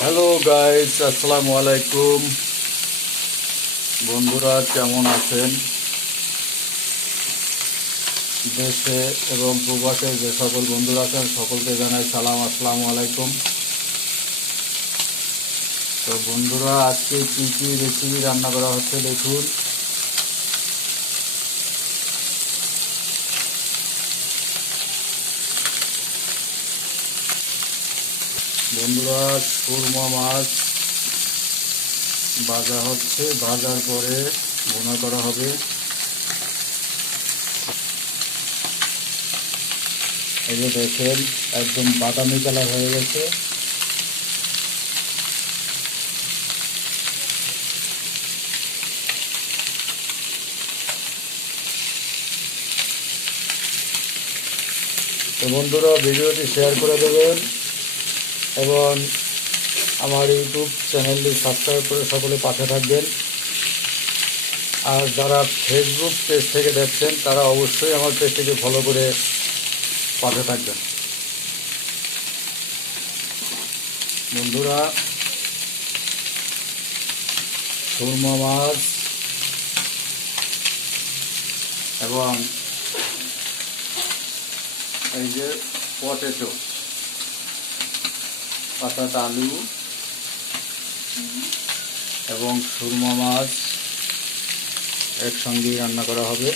Hello guys আসসালামু আলাইকুম বন্ধুরা, কেমন আছেন? দেশে এবং প্রবাসে যে সকল বন্ধুরা আছেন, সকলকে জানাই সালাম, আসসালামু আলাইকুম। তো বন্ধুরা, আজকে কী কী রেসিপি রান্না করা হচ্ছে দেখুন। বন্ধুরা, সুরমা মাছ ভাজা হচ্ছে। ভাজার পরে বোনা করা হবে। এই যে দেখেন, একদম বাদামি কালার হয়ে গেছে। তো বন্ধুরা, ভিডিওটি শেয়ার করে দেবেন। এবং আমার ইউটিউব চ্যানেলটি সাবস্ক্রাইব করে সকলে পাশে থাকবেন। আর যারা ফেসবুক পেজ থেকে দেখছেন, তারা অবশ্যই আমার পেজটিকে ফলো করে পাশে থাকবেন। বন্ধুরা, সুরমা মাছ এবং এই যে পটেটো পাতাত আলু এবং সুরমা মাছ একসঙ্গেই রান্না করা হবে।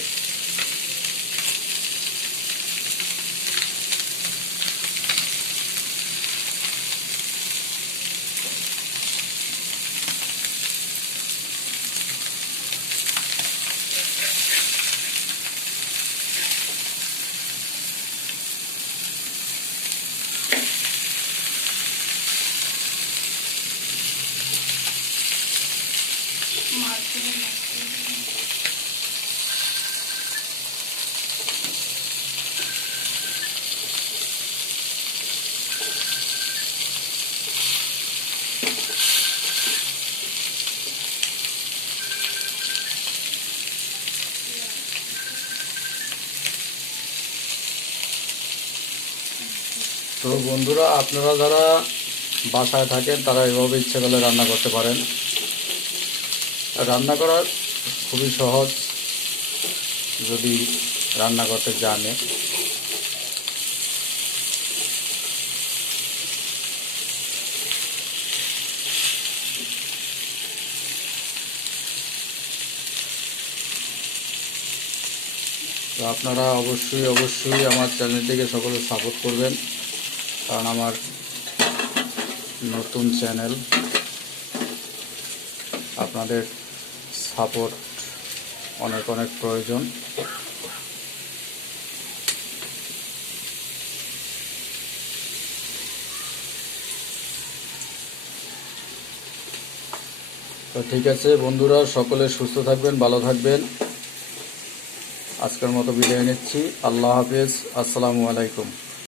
তো বন্ধুরা, আপনারা যারা বাসায় থাকেন, তারা এভাবে ইচ্ছে করলে রান্না করতে পারেন। রান্না করা খুবই সহজ, যদি রান্না করতে জানে। তো আপনারা অবশ্যই অবশ্যই আমার চ্যানেলটিকে সকলে সাপোর্ট করবেন। কারণ আমার নতুন চ্যানেল। আপনাদের সাপোর্ট অনেক অনেক প্রয়োজন। তো ঠিক আছে বন্ধুরা, সকলে সুস্থ থাকবেন, ভালো থাকবেন। আজকের মতো বিদায় নিচ্ছি। আল্লাহ হাফিজ। আসসালামু আলাইকুম।